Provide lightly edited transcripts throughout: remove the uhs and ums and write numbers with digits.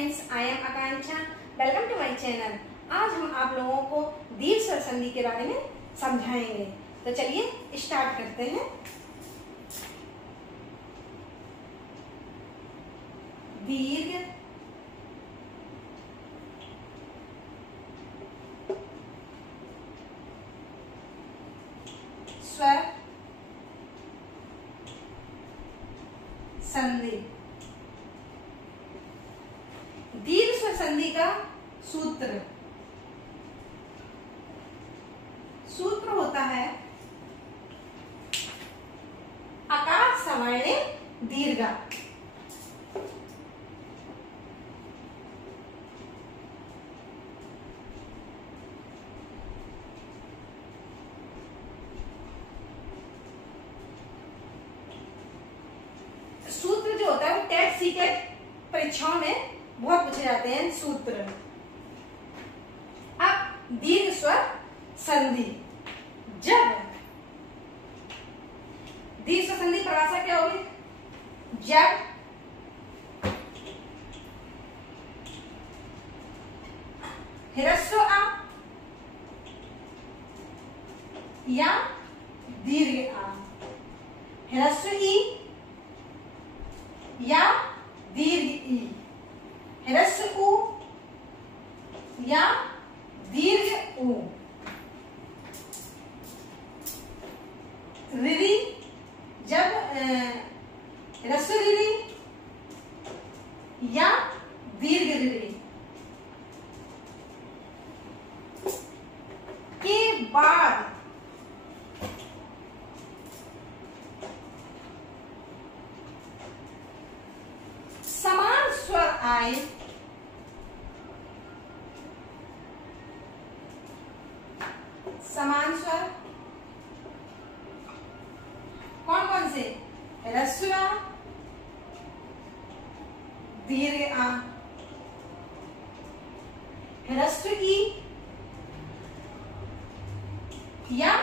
Friends, I am Akanksha. Welcome to my channel. आज हम आप लोगों को दीर्घ स्वर संधि के बारे में समझाएंगे। तो चलिए स्टार्ट करते हैं। दीर्घ स्वर संधि। दीर्घ स्वर संधि का सूत्र होता है अकार सवर्णे दीर्घ। सूत्र जो होता है वो टेट सीटेट परीक्षाओं में बहुत पूछे जाते हैं सूत्र। अब दीर्घ स्वर संधि, जब दीर्घ स्वर संधि परिभाषा क्या होगी? जब ह्रस्व आ या दीर्घ आ, ह्रस्व ई या दीर्घ ई, ह्रस्व उ या दीर्घ उ, ऋरी जब ह्रस्व ऋरी या दीर्घ ऋरी के बाद समान स्वर आए समान स्वर कौन कौन से? ह्रस्व आ, दीर्घ आ, ह्रस्व ई या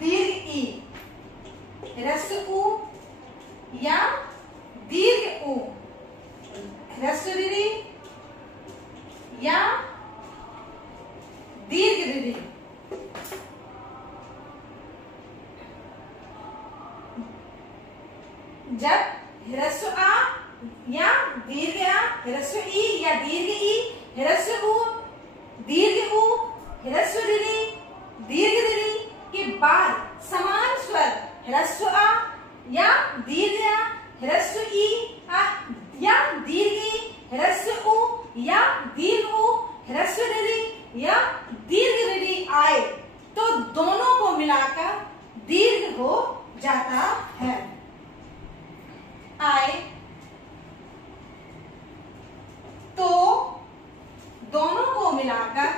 दीर्घ ई, ह्रस्व उ या दीर्घ उ, ह्रस्व ऋरी या दीर्घ ऋरी। जब ह्रस्व आ या दीर्घ आ, ह्रस्व ई या दीर्घ ई, ह्रस्व उ, दीर्घ उ, ह्रस्व ऋरी, दीर्घ ऋरी के बाद समान स्वर ह्रस्व आ या दीर्घ आ, ह्रस्व ई आ या दीर्घ ई, ह्रस्व उ या दीर्घ उ, ह्रस्व ऋरी या दीर्घ ऋरी आए तो दोनों को मिलाकर दीर्घ हो जाता है। आए तो दोनों को मिलाकर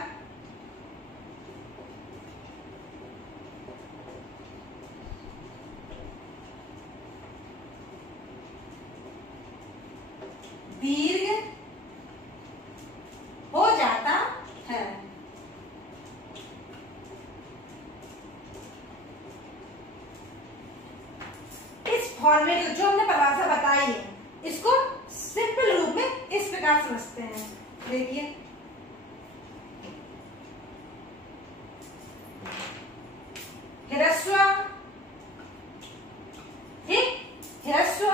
दीर्घ हो जाता है। इस फॉर्मेट जो हमने परिभाषा बताई है इसको सिंपल रूप में इस प्रकार समझते हैं। देखिए ह्रस्व ठीक, ह्रस्व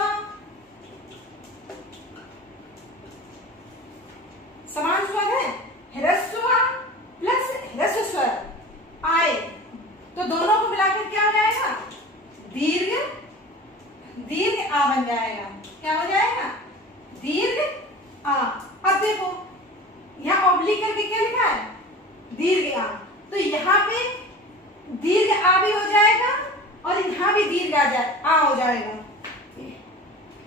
समान स्वर है, ह्रस्व प्लस ह्रस्व स्वर आए तो दोनों को मिलाकर क्या हो जाएगा? दीर्घ दीर्घ आ बन जाएगा। क्या हो जाएगा? दीर्घ आ। अब देखो यहाँ ऑब्लिक करके क्या लिखा है? दीर्घ आ। तो यहाँ पे दीर्घ आ भी हो जाएगा और यहाँ भी दीर्घ आ हो जाएगा।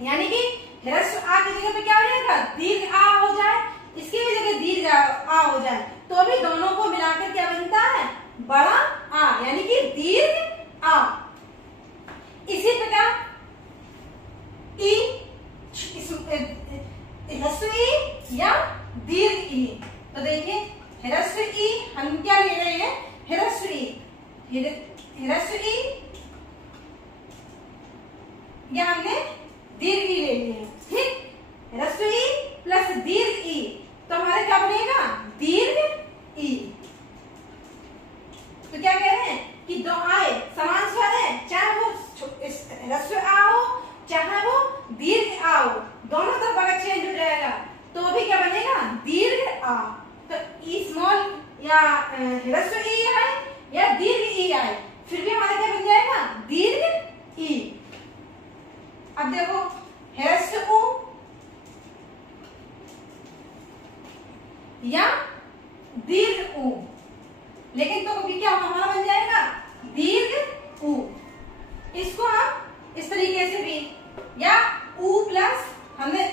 यानी कि ह्रस्व आ की जगह पे क्या हो जाएगा? दीर्घ आ हो जाए, इसकी भी जगह दीर्घ आ हो जाए तो भी दोनों को मिलाकर क्या बनता है? बड़ा आ, यानी कि दीर्घ आ। इसी प्रकार ई, ह्रस्व ई या दीर्घ ई। तो देखिए ह्रस्व ई हम क्या ले रहे हैं? ह्रस्व ई, ह्रस्व ई या हमने दीर्घ ई ले लिए। ठीक, ह्रस्व ई प्लस दीर्घ ई हमारे क्या बनेगा, दीर्घ ई। तो क्या कह रहे हैं कि दो आए समान स्वर है, चाहे वो ह्रस्व आ हो चाहे वो दीर्घ आ हो, दोनों तरफ अगर चेंज हो जाएगा तो भी क्या बनेगा, दीर्घ आ। तो ई स्मॉल या ह्रस्व ई आए या दीर्घ ई आए, फिर भी हमारा क्या बन जाएगा, दीर्घ ई। अब देखो ह्रस्व उ या दीर्घ उ, लेकिन तो कभी क्या हमारा बन जाएगा, दीर्घ उ। इसको हम इस तरीके से भी, या उ प्लस हमने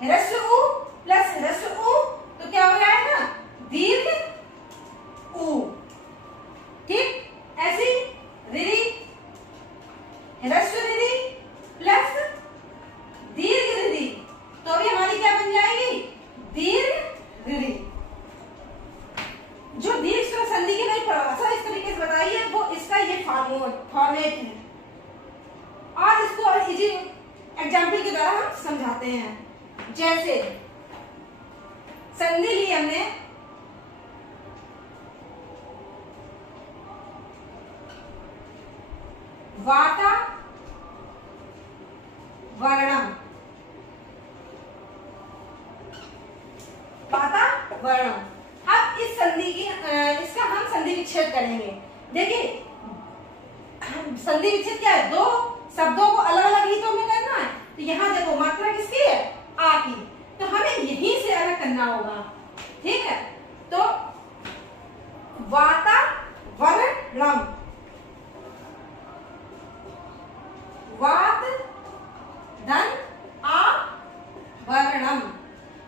ह्रस्व उ प्लस ह्रस्व उ, तो क्या हो जाएगा, दीर्घ उ। ठीक, ऐसी रिरी ह्रस्व रिरी प्लस दीर्घ रिरी, तो भी हमारी क्या बन जाएगी, दीर्घ रिरी। जो दीर्घ स्वर संधि की मैंने परिभाषा इस तरीके से बताई है, वो इसका ये फॉर्मेट है, और इसको और इजी एग्जाम्पल के द्वारा हम समझाते हैं। जैसे संधि ली हमने वातावरणम, वातावरणम। अब इस संधि की इसका हम संधि विच्छेद करेंगे। देखिए संधि विच्छेद क्या है, दो शब्दों को अलग अलग हितों में करना है। तो यहाँ देखो मात्रा किसकी है, आ की, तो हमें यहीं से अलग करना होगा। ठीक है, तो वातावरणम, वात धन आ वर्णम,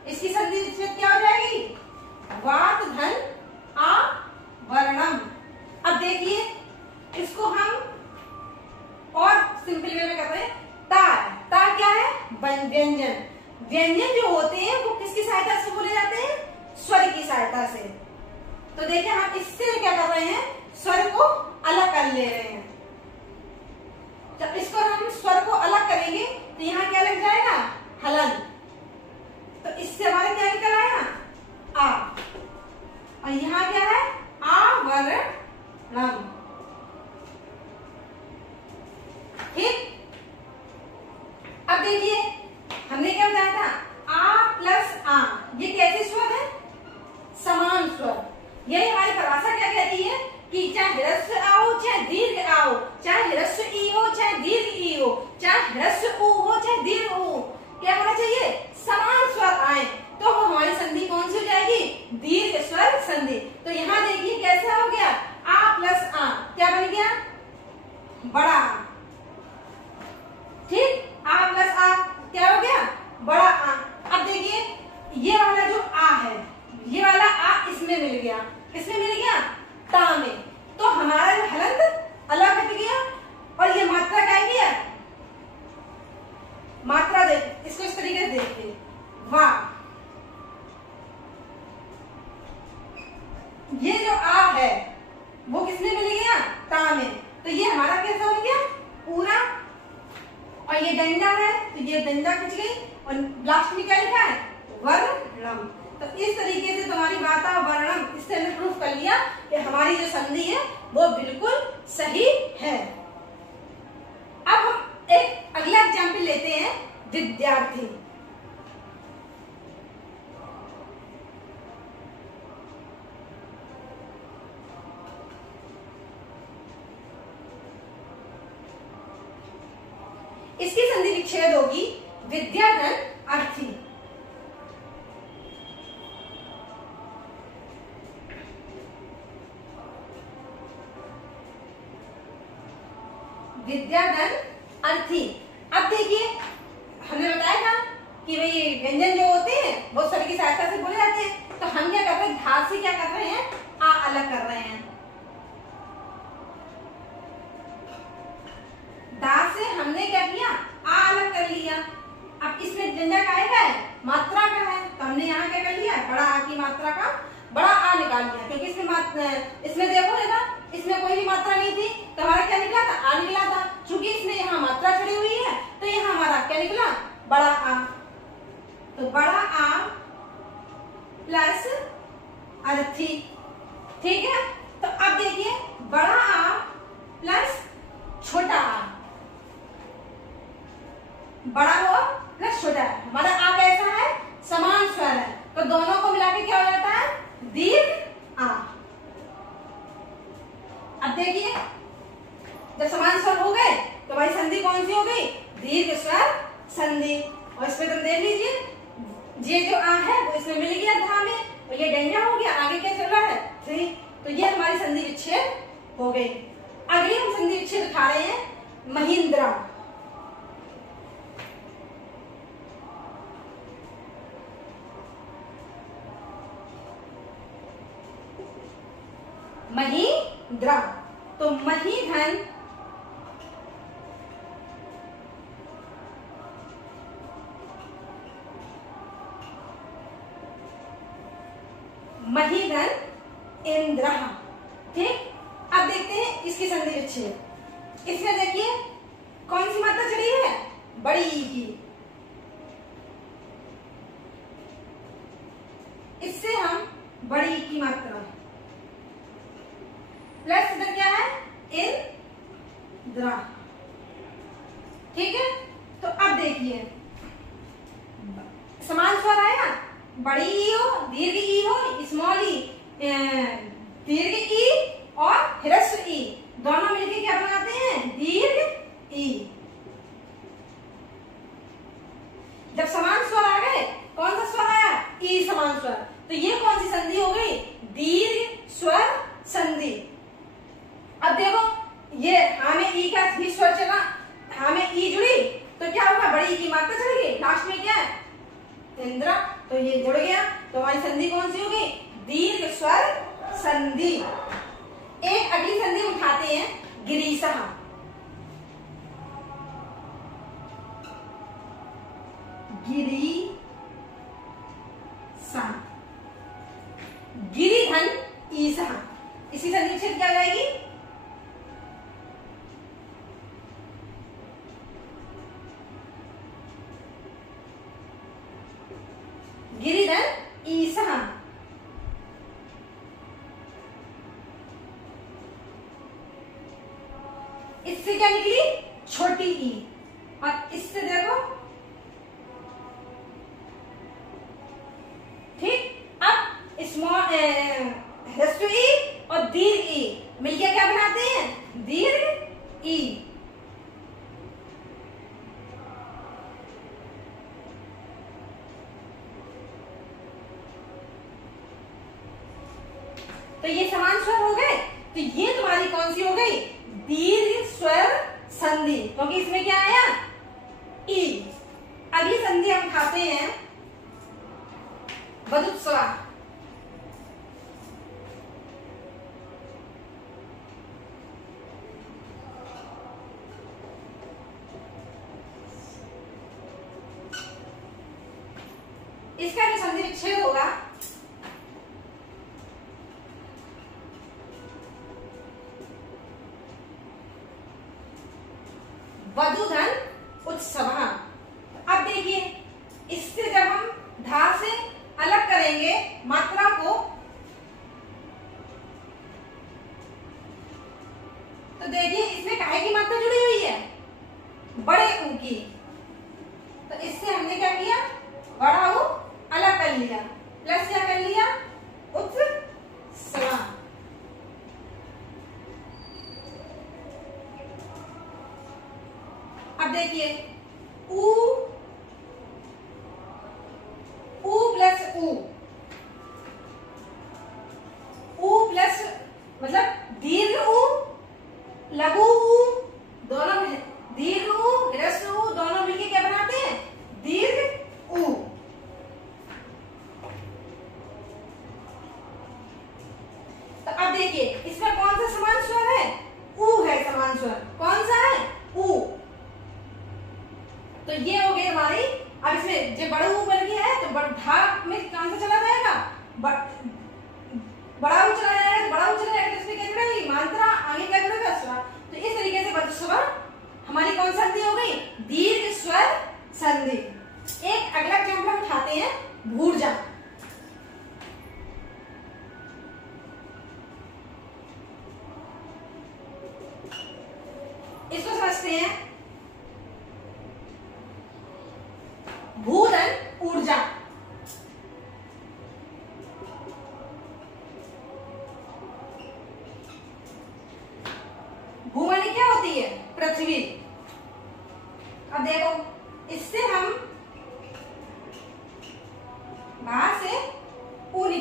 इसकी संधि विच्छेद क्या हो जाएगी, वात धन आ वर्णम। अब देखिए इसको हम और सिंपल वे में करते हैं। तार, तार क्या है, व्यंजन। व्यंजन जो होते हैं वो किसकी सहायता से बोले जाते हैं, स्वर की सहायता से। तो देखिए हम इससे क्या कर रहे हैं, स्वर को अलग कर ले रहे हैं। जब इसको हम स्वर को अलग करेंगे तो यहाँ क्या लग जाएगा, हलन। तो इससे हमारे क्या निकल आया, आ, और यहाँ क्या है, आवरणम। ठीक, अब देखिए हमने क्या बताया था, आ प्लस आ, ये कैसे स्वर है, समान स्वर। यही हमारी परिभाषा क्या कहती है कि चाहे ह्रस्व आओ चाहे दीर्घ आओ, चाहे ह्रस्व ई हो चाहे दीर्घ ई हो, चाहे ह्रस्व उ हो चाहे दीर्घ उ, क्या होना चाहिए, समान स्वर आए, तो वो हमारी संधि कौन सी हो जाएगी, दीर्घ स्वर संधि। तो यहाँ देखिए कैसा हो गया, आ प्लस आ क्या बन गया, बड़ा। ठीक, आ प्लस आ क्या हो गया, बड़ा आ। अब देखिए ये वाला जो आ है, ये वाला आ इसमें मिल गया, किसमें मिल गया, ता में। तो हमारा जो हलंत अलग हट गया, और ये मात्रा क्या किया, मात्रा देख, इसको इस तरीके से देखिए, वाह, ये जो आ है वो किसमें मिल गया, ता में। तो ये हमारा कैसा हो गया, पूरा, और ये डंडा है तो ये डंडा खिंच गई, और लास्ट में क्या लिखा है, वर्णम। तो इस तरीके से तुम्हारी वातावरणम, इससे हमने प्रूफ कर लिया कि हमारी जो संधि है वो बिल्कुल सही है। अब हम एक अगला एग्जाम्पल लेते हैं, विद्यार्थी। इसकी संधि विच्छेद होगी विद्याधन अर्थी। विद्याधन अर्थी। अब देखिए हमने बताया था कि भाई व्यंजन जो होते हैं वो स्वर की सहायता से बोले जाते हैं। तो हम क्या कर रहे हैं, धा से क्या कर रहे हैं, आ अलग कर रहे हैं। धा से हमने क्या किया, आ अलग कर लिया। अब इसमें डंडा का है, मात्रा का है, तो हमने यहाँ क्या कर लिया, बड़ा आ की मात्रा का बड़ा आ निकाल लिया, क्योंकि इसमें देखो ना, इसमें कोई भी मात्रा नहीं थी, तो हमारा क्या निकला था, आ निकला था। चूंकि इसमें यहाँ मात्रा खड़ी हुई है तो यहाँ हमारा क्या निकला, बड़ा आ। तो बड़ा आ प्लस अर्थी। ठीक है, तो अब देखिए बड़ा आ प्लस छोटा आ, बड़ा हो प्लस छोटा है, हमारा आ कैसा है, समान स्वर है, तो दोनों को मिला के क्या हो जाता है, दीर्घ आ। अब देखिए जब समान स्वर हो गए तो भाई संधि कौन सी हो गई, दीर्घ स्वर संधि। और इसमें तुम देख लीजिए ये जो आ है वो इसमें मिल गया धा में, और ये डंडा हो गया, आगे क्या चल रहा है, थ्री, तो ये हमारी संधि विच्छेद हो गई। अगली हम संधि विच्छेद उठा रहे हैं महिंद्रा। महिंद्रा, तो मही धन महिधन इंद्र। ठीक, अब देखते हैं इसकी संधि विच्छेद। इसमें देखिए कौन सी मात्रा चढ़ी है, बड़ी ई की, इससे हम बड़ी ई की मात्रा प्लस इधर क्या है, इंद्रा। ठीक है, तो अब देखिए समान स्वर आया, बड़ी ई हो, दीर्घ ई हो, स्मॉल ई, दीर्घ ई और ह्रस्व ई, दोनों मिलके क्या बनाते हैं, दीर्घ ई। जब समान स्वर आ गए, कौन सा स्वर आया, ई समान स्वर, तो ये कौन सी संधि हो गई, दीर्घ स्वर संधि। अब देखो ये हाँ में ई का भी स्वर चला, हाँ में ई जुड़ी तो क्या होगा, बड़ी ई की मात्रा चढ़ गई, लास्ट में क्या है, इंद्रा, तो ये जुड़ गया, तो हमारी संधि कौन सी होगी, दीर्घ स्वर संधि। एक अगली संधि उठाते हैं गिरीशः। गिरीशः, गिरिधन ईशः, इसी संधि विच्छेद क्या जाएगी, गिरिधन ईशः। इससे क्या निकली, छोटी ई, और इससे देखो, ठीक, अब स्मॉल ह्रस्व ई और दीर्घ ई मिलकर क्या बनाते हैं, दीर्घ ई। तो ये समान स्वर हो गए, तो ये तुम्हारी कौन सी हो गई, दीर्घ स्वर संधि, क्योंकि इसमें क्या आया, ई। अगली संधि हम उठाते हैं वदुत्स्वा। इसका जो संधि विच्छेद होगा, वधुधन उत्सव। अब देखिए इससे जब हम धा से अलग करेंगे मात्रा को, तो देखिए इसमें काहे की मात्रा जुड़ी हुई है, बड़े ऊ की, तो इससे हमने क्या किया, बड़ा ऊ अलग कर लिया, प्लस क्या कर लिया, उत्सव। अब देखिए ऊ, ऊ प्लस ऊ, ऊ प्लस मतलब दीर्घ ऊ, लघु ऊ, दोनों दीर्घ ऊ, ह्रस्व ऊ, दोनों मिलके क्या बनाते हैं, दीर्घ ऊ। तो अब देखिए इसमें कौन सा समान स्वर है, ऊ है समान स्वर, कौन सा है, ऊ। तो ये हो गई हमारी, अब इसमें जो बड़ा ऊ बन गया है, तो धा में कौन सा चला जाएगा, बड़ा ऊ चला जाएगा, बड़ा ऊ चला जाएगा, तो इसमें क्या जुड़ेगी, मात्रा, आगे क्या जुड़ेगा, स्वर। तो इस तरीके से वदुस्वर हमारी कौन संधि हो गई, दीर्घ स्वर संधि। एक अगला एग्जाम्पल उठाते हैं भूर्जा।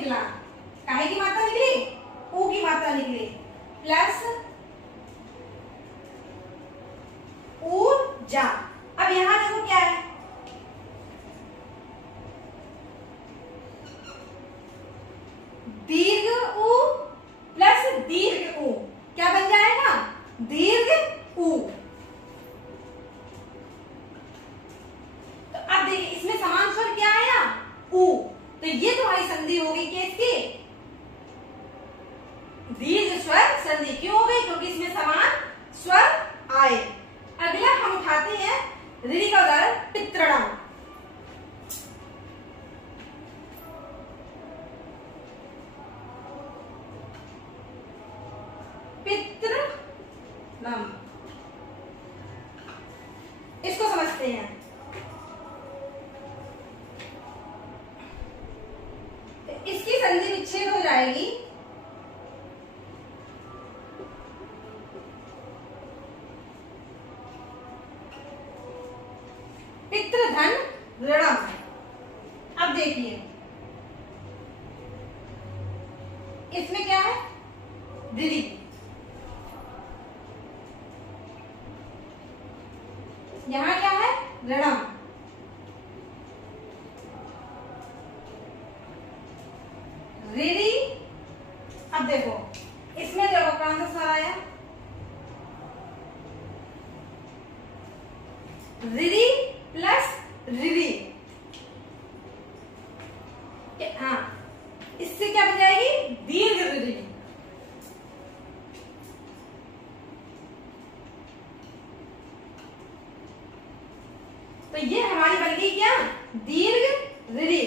निकला, काहे की मात्रा निकली, ऊ की मात्रा निकली, प्लस ऊर्जा। अब यहां देखो क्या है, दीर्घ ऊ प्लस दीर्घ ऊ क्या बन जाएगा, दीर्घ ऊ। तो अब देखिए इसमें समान स्वर क्या आया, ऊ। तो ये तुम्हारी संधि हो गई किसकी, दीर्घ स्वर संधि। क्यों हो गई, क्योंकि इसमें समान स्वर आए। अगला हम उठाते हैं ऋ का उदाहरण, पितृणम। पितृणम इसको समझते हैं। तो इसकी संधि विच्छेद हो जाएगी, पितृधन ऋणम। अब देखिए इसमें क्या है, दीदी, यहां क्या है, ऋणम। ऋणी। अब देखो इसमें देखो कौन सा स्वर आया, ऋणी प्लस ऋणी। हाँ, इससे क्या बन जाएगी, दीर्घ ऋणी। तो ये हमारी बन गई क्या, दीर्घ ऋणी।